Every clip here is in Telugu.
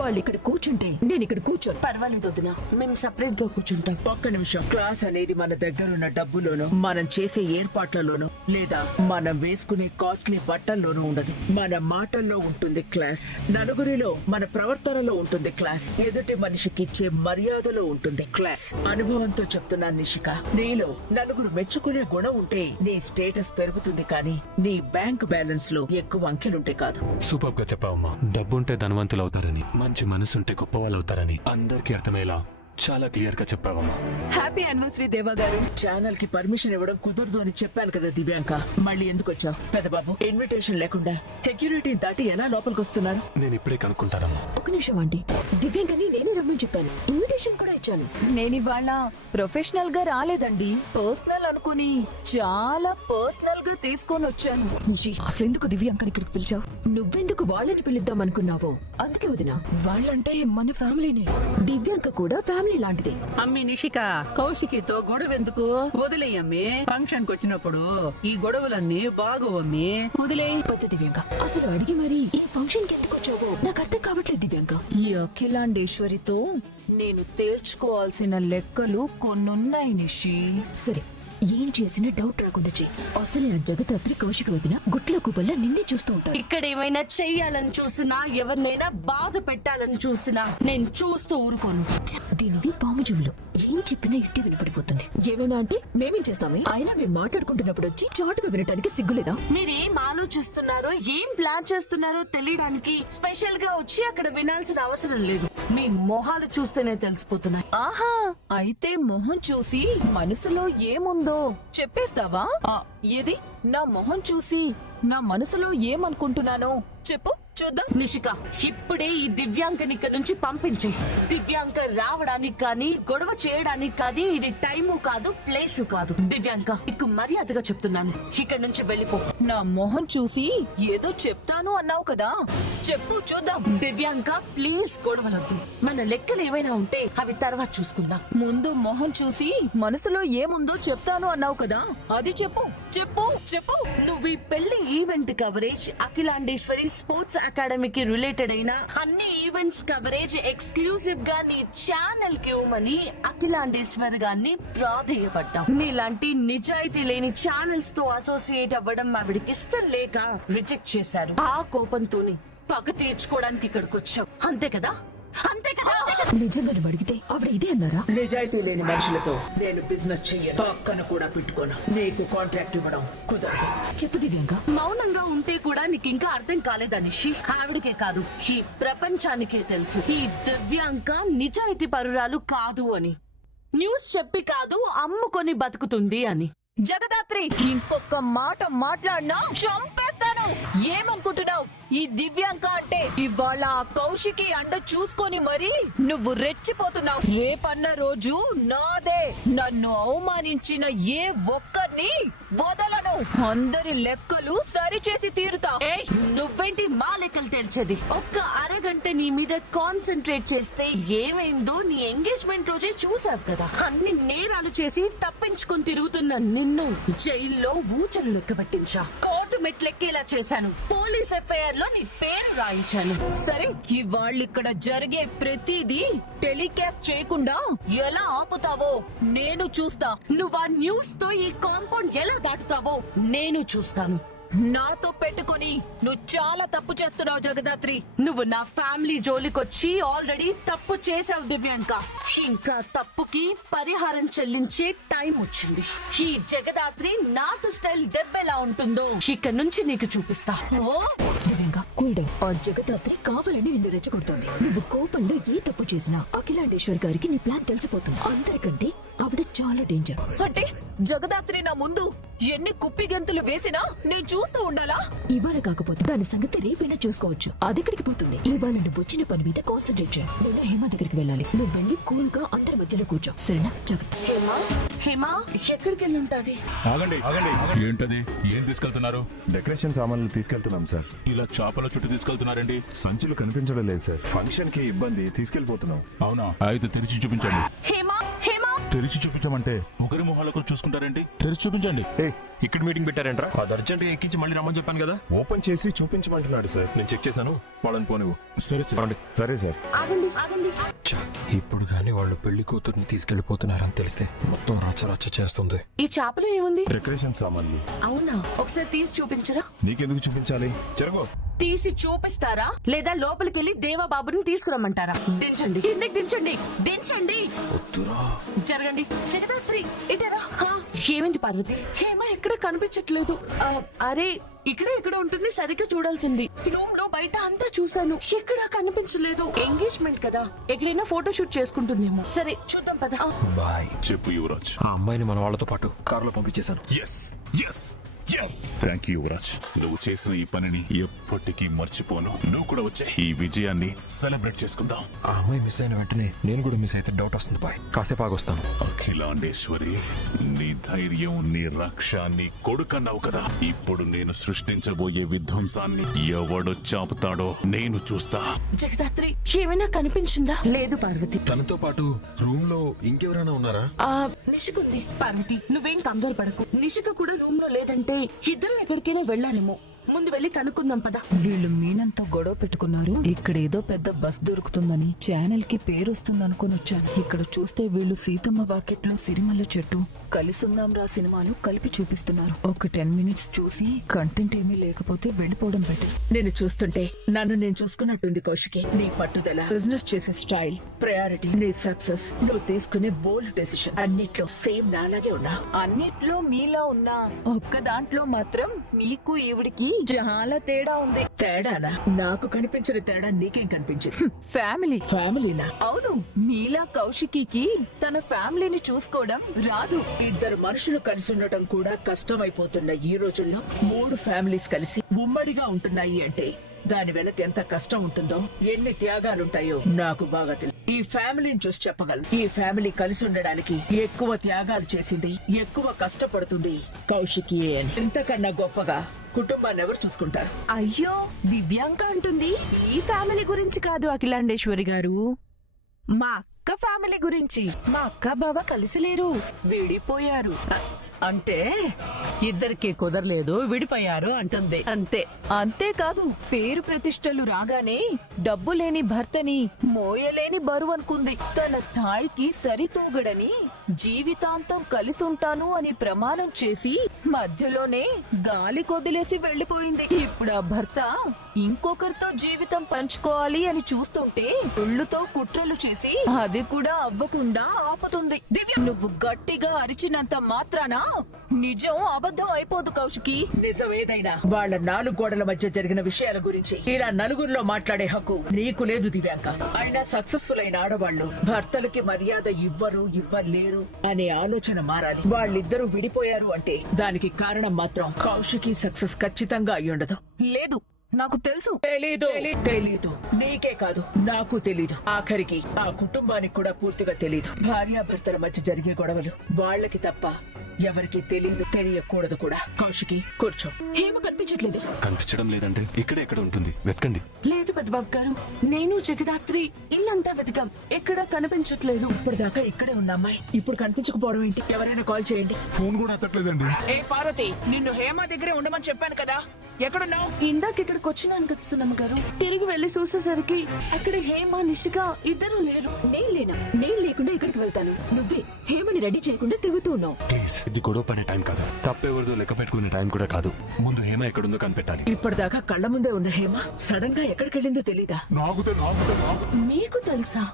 వాళ్ళు ఇక్కడ కూర్చుంటే నేను ఇక్కడ కూర్చోను. పర్వాలేదు వదినా, మేము సెపరేట్ గా కూర్చుంటాం. ఒక్క నిమిషం. క్లాస్ అనేది మన దగ్గరున్న డబ్బులోనో మనం చేసే ఏర్పాట్లలోనో లేదా మనం వేసుకునే కాస్ట్లీ బట్టల్లోనూ ఉండదు. మన మాటల్లో ఉంటుంది క్లాస్. నలుగురిలో మన ప్రవర్తనలో ఉంటుంది క్లాస్. ఎదుటి మనిషికి ఇచ్చే మర్యాదలో ఉంటుంది క్లాస్. అనుభవంతో చెప్తున్నాను నిషిక, నీలో నలుగురు మెచ్చుకునే గుణం ఉంటే నీ స్టేటస్ పెరుగుతుంది, కానీ నీ బ్యాంక్ బ్యాలెన్స్ లో ఎక్కువ అంకెలుంటే కాదు. సూపర్ గా చెప్పావమ్మా. డబ్బుంటే ధనవంతులు అవుతారని, మంచి మనసుంటే గొప్ప వాళ్ళు అవుతారని అందరికీ అర్థమయ్యేలా చాలా క్లియర్ గా చెప్పావమ్మా. హ్యాపీ యానివర్సరీ దేవా గారు. ఛానల్ కి పర్మిషన్ ఇవ్వడం కుదరదు అని చెప్పాను కదా దివ్యాంక, మళ్ళీ ఎందుకు వచ్చావు? పెద్దబాబు, ఇన్విటేషన్ లేకుండా సెక్యూరిటీ దాటి ఎలా లోపలికి వస్తున్నారు? నేను ఇప్పుడే కనుక్కుంటానమ్మా. ఒక నిమిషం ఆంటీ, దివ్యాంకని నేనే రమ్మని చెప్పాను, ఇన్విటేషన్ కూడా ఇచ్చాను. నేను ఇవాళ ప్రొఫెషనల్ గా రాలేదండి, పర్సనల్ అనుకుని చాలా పర్సనల్ గా తీసుకొని వచ్చాను. అసలు ఎందుకు దివ్యాంకని ఇక్కడికి పిలిచావు? నువ్వెందుకు వాళ్ళని పిలుద్దాం అనుకున్నావో అందుకే వదినా. వాళ్ళంటే మన ఫ్యామిలీనే. దివ్యాంక కూడా ఫ్యామిలీ లాంటిదే. అమ్మి నిషిక, కౌశికితో గొడవెందుకు? వదిలేయమ్మి. ఫంక్షన్ కి వచ్చినప్పుడు ఈ గొడవలన్నీ బాగోవమ్మి, వదిలే. పెద్ద దివ్యాంక, అసలు అడిగి మరి ఈ ఫంక్షన్ కి ఎందుకు వచ్చావో నాకు అర్థం కావట్లేదు దివ్యాంక. ఈ అఖిలాండేశ్వరితో నేను తేల్చుకోవాల్సిన లెక్కలు కొన్నున్నాయి నిషి. సరే, ఏం చేసినా డౌట్ రాకుండా చెయ్యి. అసలే ఆ జగదాత్రి కౌశిక వదిన గుట్లో కుప్పల్లా నిన్నే చూస్తూ ఉంటారు. ఇక్కడ ఏమైనా చెయ్యాలని చూసినా, ఎవరినైనా బాధ పెట్టాలని చూసినా నేను చూస్తూ ఊరుకోను. దీనివి పాము చెవులు, ఏం చెప్పినా ఇట్టి వినపడిపోతుంది. ఏమైనా అంటే మేమేం చేస్తామే? అయినా మేము మాట్లాడుకుంటున్నప్పుడు వచ్చి చాటుగా వినటానికి సిగ్గులేదా? మీరేం ఆలోచిస్తున్నారో, ఏం ప్లాన్ చేస్తున్నారో తెలియడానికి స్పెషల్ గా వచ్చి అక్కడ వినాల్సిన అవసరం లేదు. మీ మొహాలు చూస్తేనే తెలిసిపోతున్నాయి. ఆహా, అయితే మొహం చూసి మనసులో ఏముందో చెప్పేస్తావా? ఏది నా మొహం చూసి నా మనసులో ఏమనుకుంటున్నానో చెప్పు చూద్దాం. నిషిక, ఇప్పుడే ఈ దివ్యాంకని ఇక్కడ నుంచి పంపించే. దివ్యాంక రావడానికి కానీ గొడవ చేయడానికి కానీ ఇది టైము కాదు, ప్లేసు కాదు. దివ్యాంక, నీకు మర్యాదగా చెప్తున్నాను, ఇక్కడ నుంచి వెళ్ళిపో. నా మొహం చూసి ఏదో చెప్తాను అన్నావు కదా, చెప్పు చూద్దాం. దివ్యాంక, ప్లీజ్ గొడవలొద్దు. మన లెక్కలు ఏమైనా ఉంటే అవి తర్వాత చూసుకుందాం. ముందు మొహం చూసి మనసులో ఏముందో చెప్తాను అన్నావు కదా, అది చెప్పు చెప్పు చెప్పు. నువ్వు ఈ పెళ్లి ఈవెంట్ కవరేజ్, అఖిలాండేశ్వరి స్పోర్ట్స్ అకాడమీకి రిలేటెడ్ అయిన అన్ని ఈవెంట్స్ కవరేజ్ ఎక్స్క్లూజివ్ గా నీ ఛానల్ కి ఇవ్వమని అఖిలాండేశ్వర్ గారిని ప్రాధేయపడ్డాం. నీలాంటి నిజాయితీ లేని ఛానల్స్ తో అసోసియేట్ అవ్వడం ఆవిడకి ఇష్టం లేక రిజెక్ట్ చేశారు. ఆ కోపంతోని పగ తీర్చుకోవడానికి ఇక్కడికి వచ్చావు, అంతే కదా? అంతే కదా? నిజంగా నువ్వు అడిగితే ఆవిడ ఇదే అన్నారా? నిజాయితీ లేని మనుషులతో నేను బిజినెస్ చెయ్యను, పక్కన కూడా పెట్టుకోను. నీకు కాంట్రాక్ట్ ఇవ్వడం కుదరదు. చెప్పు దివ్యాంక. మౌనంగా ఉంటే కూడా నీకు ఇంకా అర్థం కాలేదా నిషి? ఆవిడకే కాదు, ఈ ప్రపంచానికే తెలుసు ఈ దివ్యాంక నిజాయితీ పరురాలు కాదు అని. న్యూస్ చెప్పి కాదు, అమ్ముకొని బతుకుతుంది అని. జగదాత్రి, ఇంకొక మాట మాట్లాడినా చంపేస్తాను. ఏమనుకుంటున్నావు? ఈ దివ్యాంక అంటే ఇవాళ ఆ కౌశికి అండ చూసుకొని మరి నువ్వు రెచ్చిపోతున్నావు. రేపన్న రోజు నాదే. నన్ను అవమానించిన ఏ ఒక్కరిని వదలను. అందరి లెక్కలు సరిచేసి తీరుతా. నువ్వేంటి మా లెక్కలు తెలిసేది? ఒక్క అరగంట నీ మీద కాన్సన్ట్రేట్ చేస్తే ఏమైందో నీ ఎంగేజ్మెంట్ రోజే చూసావు కదా. అన్ని నేరాలు చేసి తప్పించుకొని తిరుగుతున్న నిన్ను జైల్లో ఊచలు లెక్క పట్టించా, కోర్టు మెట్లెక్కేలా చేశాను, పోలీస్ ఎఫ్ఐఆర్ లో నీ పేరు రాయించాను. సరే, ఇవాళ్ళిక్కడ జరిగే ప్రతిదీ టెలికాస్ట్ చేయకుండా ఎలా ఆపుతావో నేను చూస్తా. నువ్వు ఆ న్యూస్ తో ఈ కాంపౌండ్ ఎలా దాటుతావో నేను చూస్తాను. నాతో పెట్టుకొని నువ్వు చాలా తప్పు చేస్తున్నావు జగదాత్రి. నువ్వు నా ఫ్యామిలీ జోలికొచ్చి ఆల్రెడీ తప్పు చేసావు దివ్యాంక. ఇంకా తప్పుకి పరిహారం చెల్లించే టైం వచ్చింది. ఈ జగదాత్రి నాటు స్టైల్ దెబ్బ ఎలా ఉంటుందో ఇక్కడ నుంచి నీకు చూపిస్తా. Divyanka, cool down. ఆ జగదాత్రి కావాలని నిన్ను రెచ్చగొడుతోంది. నువ్వు కోపంలో ఏ తప్పు చేసినా అఖిలాండేశ్వర్ గారికి నీ ప్లాన్ తెలిసిపోతుంది. అందరికంటే ఆవిడ చాలా డేంజర్. అంటే జగదాత్రి నా ముందు ఎన్ని కుప్పి గెంతులు వేసినా నేను చూస్తూ ఉండాలా? ఇవాళ కాకపోతే దాని సంగతి రేపైనా చూసుకోవచ్చు. అదెక్కడికి పోతుంది? ఇవాళ నువ్వు వచ్చిన పని మీద కాన్సన్ట్రేట్ చేయి. నేను హేమ దగ్గరికి వెళ్ళాలి. నువ్వు వెళ్ళి కూల్ గా అందరి మధ్యలో కూర్చో, సరేనా? జాగ్రత్త. హేమా ఎక్కడికి వెళ్ళి ఉంటది? ఆగండి ఆగండి, ఏంటది? ఏం తీసుకెళ్తున్నారు? డెకరేషన్ సామాన్లు తీసుకెళ్తున్నాం సార్. ఇలా చాపల చుట్టూ తీసుకెళ్తున్నారండి? సంచులు కనిపించడం లేదు సార్. ఫంక్షన్ కి ఇబ్బంది, తీసుకెళ్లిపోతున్నాం. అవునా? అయితే తెరిచి చూపించండి. హేమా హేమా తెరిచి చూపించమంటే ఒకరి మొహాలకు చూసుకుంటారేంటి? తెరిచి చూపించండి. ఇక్కడ మీటింగ్ పెట్టారంట్రా? అది అర్జెంట్ ఎక్కించి మళ్ళీ రమ్మని చెప్పాను కదా. ఓపెన్ చేసి చూపించమంటున్నాడు సార్. నేను చెక్ చేశాను, వాళ్ళని పోనివ్వు. సరే సార్. సరే సార్. ఆగండి ఆగండి. ఛ, ఇప్పుడు కానీ వాళ్ళు పెళ్లి కూతుర్ని తీసుకెళ్లిపోతున్నారని తెలిస్తే మొత్తం రచ్చ రచ్చ చేస్తుంది. ఈ చేపలో ఏముంది? డెకరేషన్ సామాన్లు. అవునా, ఒకసారి తీసి చూపించరా? నీకెందుకు చూపించాలి? జరగో. తీసి చూపిస్తారా లేదా లోపలికి వెళ్ళి దేవబాబుని తీసుకురమ్మంటారా? దించండి, కిందకి దించండి, దించండి. జరగండి. జగదాత్రి ఇటరా. ఏమైంది పార్వతి? హేమ ఎక్కడ కనిపించట్లేదు. అరే ఇక్కడ ఉంటుంది, సరిగ్గా చూడాల్సింది. రూమ్ లో బయట అంతా చూసాను, ఎక్కడా కనిపించలేదు. ఎంగేజ్మెంట్ కదా, ఎక్కడైనా ఫోటో షూట్ చేసుకుంటుందేమో. సరే చూద్దాం పద. బాయ్. చెప్పు యువరాజ్. ఆ అమ్మాయిని మన వాళ్ళతో పాటు కారులో పంపించేశాను. Thank you Yuvraj. నువ్వు చేసిన ఈ పనిని ఎప్పటికీ మర్చిపోను. నువ్వు కూడా వచ్చే ఈ విజయాన్ని సెలబ్రేట్ చేసుకుందాం. ఆ అమ్మాయి మిస్ అయిన వెంటనే నేను కూడా మిస్ అయితే డౌట్ వస్తుంది బాయ్. కాసేపు ఆగొస్తాను. అఖిలాండేశ్వరి, నీ ధైర్యం, నీ రక్ష, నీ కొడుకన్నావు కదా. ఇప్పుడు నేను సృష్టించబోయే విధ్వంసాన్ని ఎవడు చాపుతాడో నేను చూస్తా. జగదాత్రి ఏమైనా కనిపించిందా? లేదు పార్వతి. తనతో పాటు రూమ్ లో ఇంకెవరైనా ఉన్నారా? నిషికుంది. పార్వతి నువ్వేం కంగారు పడకు. నిషిక కూడా రూమ్ లో లేదంటే ఇద్దరు ఎక్కడికైనా వెళ్ళారేమో. ముందు వెళ్ళి కనుక్కుందాం పద. వీళ్ళు మీనంతో గొడవ పెట్టుకున్నారు. ఇక్కడ ఏదో పెద్ద బస్ దొరుకుతుందని, ఛానల్ కి పేరు వస్తుంది అనుకుని వచ్చాను. ఇక్కడ చూస్తే వీళ్ళు సీతమ్మ వాకెట్లో సిరిమల్ల చెట్టు, కలిసుందాం రా సినిమాలు కలిపి చూపిస్తున్నారు. ఒక 10 minutes చూసి కంటెంట్ ఏమీ లేకపోతే వెళ్ళిపోవడం బెటర్. నేను చూస్తుంటే నన్ను నేను చూసుకున్నట్టుంది కౌశికి. నీ పట్టుదల, బిజినెస్ చేసే స్టైల్, ప్రయారిటీ, నీ సక్సెస్, నువ్వు తీసుకునే బోల్డ్ డెసిషన్ అన్నిట్లో సేమ్ నాలాగే ఉన్నా. అన్నిట్లో మీలా ఉన్నా ఒక్క దాంట్లో మాత్రం మీకు ఈవిడికి చాలా తేడా ఉంది. తేడానా? నాకు కనిపించిన తేడా నీకేం కనిపించింది? ఫ్యామిలీ. ఫ్యామిలీనా? అవును, మీలా కౌశికి తన ఫ్యామిలీని చూసుకోవడం రాదు. ఇద్దరు మనుషులు కలిసి ఉండటం కూడా కష్టమైపోతున్న ఈ రోజుల్లో 3 ఫ్యామిలీస్ కలిసి ఉమ్మడిగా ఉంటున్నాయి అంటే దాని వెనక ఎంత కష్టం ఉంటుందో, ఎన్ని త్యాగాలుంటాయో నాకు బాగా తెలుసు. ఈ ఫ్యామిలీని చూసి చెప్పగలను. ఈ ఫ్యామిలీ కలిసి ఉండడానికి ఎక్కువ త్యాగాలు చేసింది, ఎక్కువ కష్టపడుతుంది కౌశికి. ఇంతకన్నా గొప్పగా కుటుంబాన్ని ఎవరు చూసుకుంటారు? అయ్యో, దివ్యాంక అంటుంది ఈ ఫ్యామిలీ గురించి కాదు అఖిలాండేశ్వరి గారు, మా అక్క ఫ్యామిలీ గురించి. మా అక్క బావ కలిసి లేరు, విడిపోయారు. అంటే ఇద్దరికి కుదరలేదు, విడిపోయారు అంటుంది. అంతే. అంతేకాదు, పేరు ప్రతిష్టలు రాగానే డబ్బు లేని భర్తని మోయలేని బరువు అనుకుంది. తన స్థాయికి సరితూగడని జీవితాంతం కలిసి ఉంటాను అని ప్రమాణం చేసి మధ్యలోనే గాలి కొదిలేసి వెళ్లిపోయింది. ఇప్పుడు ఆ భర్త ఇంకొకరితో జీవితం పంచుకోవాలి అని చూస్తుంటే ఒళ్ళుతో కుట్రలు చేసి అది కూడా అవ్వకుండా ఆపుతుంది. నువ్వు గట్టిగా అరిచినంత మాత్రాన నిజం అబద్ధం అయిపోదు కౌశికి. నిజం ఏదైనా వాళ్ళ 4 గోడల మధ్య జరిగిన విషయాల గురించి ఇలా నలుగురిలో మాట్లాడే హక్కు నీకు లేదు దివ్యాంక. అయినా సక్సెస్ఫుల్ అయిన ఆడవాళ్లు భర్తలకి మర్యాద ఇవ్వలేరు అనే ఆలోచన మారాలి. వాళ్ళిద్దరూ విడిపోయారు అంటే దానికి కారణం మాత్రం కౌశికి సక్సెస్ ఖచ్చితంగా అయ్యుండదు. లేదు, నాకు తెలుసు. తెలీదు. నీకే కాదు, నాకు తెలీదు. ఆఖరికి ఆ కుటుంబానికి కూడా పూర్తిగా తెలీదు. భార్యాభర్తల మధ్య జరిగే గొడవలు వాళ్ళకి తప్ప ఎవరికి తెలియకూడదు కూడా. కౌశికి కూర్చో. హేమ కనిపించట్లేదు. కనిపించడం లేదంటే ఇక్కడే ఎక్కడ ఉంటుంది, వెతకండి. లేదు పెద్దబాబు గారు, నేను జగదాత్రి ఇల్లంతా వెతికాం, ఎక్కడా కనిపించట్లేదు. ఇప్పటిదాకా ఇక్కడే ఉన్న అమ్మాయి ఇప్పుడు కనిపించకపోవడం ఏంటి? ఎవరైనా కాల్ చేయండి. ఫోన్ కూడా ఎత్తట్లేదండి. ఏ పార్వతి, నిన్ను హేమ దగ్గరే ఉండమని చెప్పాను కదా, ఎక్కడున్నావు? ఇందాక ఇక్కడికి వచ్చినాను కదా సునమ్మ గారు. తిరిగి వెళ్లి చూసేసరికి అక్కడ హేమ, నిషిక ఇద్దరు లేరు. నేను లేకుండా ఇక్కడికి వెళ్తాను. నువ్వే హేమని రెడీ చేయకుండా తిరుగుతూ ఉన్నావు. ప్లీజ్, ఇది గొడవ పడే టైం కాదు, తప్పెవరిదో లెక్క పెట్టుకునే టైం కూడా కాదు. ముందు హేమ ఎక్కడుందో కనిపెట్టాలి. ఇప్పటిదాకా కళ్ళ ముందే ఉన్న హేమ సడన్ గా ఎక్కడికి వెళ్ళిందో తెలీదా? నాకు మీకు తెలుసా?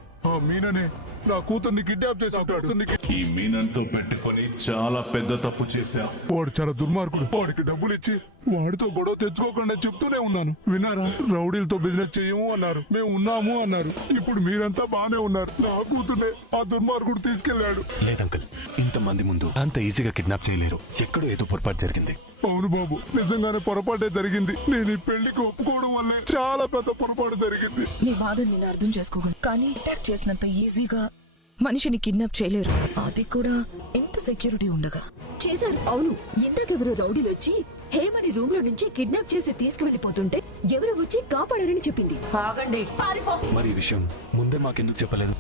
మీననే నా కూతుర్ని కిడ్నాప్ చేసాడు. ఈ మీనంతో పెట్టుకొని చాలా పెద్ద తప్పు చేశా. వాడు చాలా దుర్మార్గుడు. వాడికి డబ్బులు ఇచ్చి వాడితో గొడవ తెచ్చుకోకుండా చెప్తూనే ఉన్నాను. విన్నారా? రౌడీలతో బిజినెస్ చేయము అన్నారు, మేము ఉన్నాము అన్నారు. ఇప్పుడు మీరంతా బానే ఉన్నారు. నా కూతుర్నే ఆ దుర్మార్గుడు తీసుకెళ్లాడు. లేదంకల్, ఇంతమంది ముందు అంత ఈజీగా కిడ్నాప్ చేయలేరు. ఎక్కడో ఏదో పొరపాటు జరిగింది. అవును బాబు, నిజంగానే పొరపాటే జరిగింది. నేను ఈ పెళ్లికి ఒప్పుకోవడం వల్లే చాలా పెద్ద పొరపాటు జరిగింది. నీ బాధను నేను అర్థం చేసుకోగలను, కానీ అటాక్ చేసినంత ఈజీగా మనిషిని కిడ్నాప్ చేయలేరు. అది కూడా ఇంత సెక్యూరిటీ ఉండగా. చేశారు. అవును, ఇందాకెవరో రౌడీలు వచ్చి హేమని రూమ్ లో నుంచి కిడ్నాప్ చేసి తీసుకువెళ్లిపోతుంటే ఎవరు వచ్చి కాపాడారని చెప్పింది. ఆగండి, పారిపో. మరి ఈ విషయం ముందే మాకెందుకు చెప్పలేదు?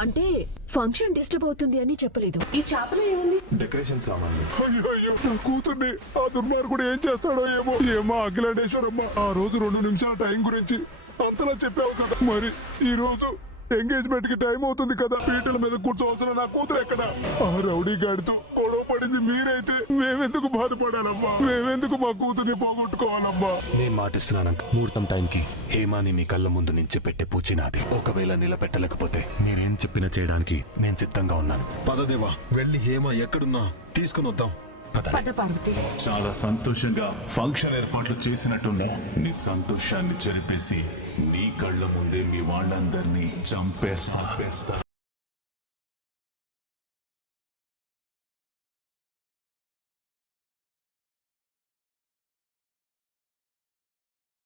అంటే ఫంక్షన్ డిస్టర్బ్ అవుతుంది అని చెప్పలేదు. ఈ చేపలో ఏముంది? డెకరేషన్ సామాన్లు. అయ్యో నా కూతుర్ని ఆ దుర్మార్గుడు ఏం చేస్తాడో ఏమో. ఏమో అఖిలాండేశ్వరమ్మ, ఆ రోజు 2 నిమిషాల టైం గురించి అంతలా చెప్పావు కదా, మరి ఈ రోజు ఎంగేజ్మెంట్ కి టైం అవుతుంది కదా, పీటల మీద కూర్చోవలసిన నా కూతురు ఎక్కడ? ఆ రౌడీ గాడితో గొడవ పడింది మీరైతే మేమెందుకు బాధపడాలమ్మా? మేమెందుకు మా కూతుర్ని పోగొట్టుకోవాలమ్మా? నేను మాటిస్తున్నాను అంకుల్. ముహూర్తం టైంకి హేమాని మీ కళ్ళ ముందు నుంచి పెట్టే పూచి నాది. ఒకవేళ నిలబెట్టలేకపోతే మీరేం చెప్పినా చేయడానికి నేను సిద్ధంగా ఉన్నాను. పదదేవా, వెళ్ళి హేమ ఎక్కడున్నా తీసుకుని వద్దాం. పద పార్వతి. చాలా సంతోషంగా ఫంక్షన్ ఏర్పాట్లు చేసినట్టున్నా నీ సంతోషాన్ని చెరిపేసి నీ కళ్ళ ముందే మీ వాళ్ళందరినీ చంపేస్తా.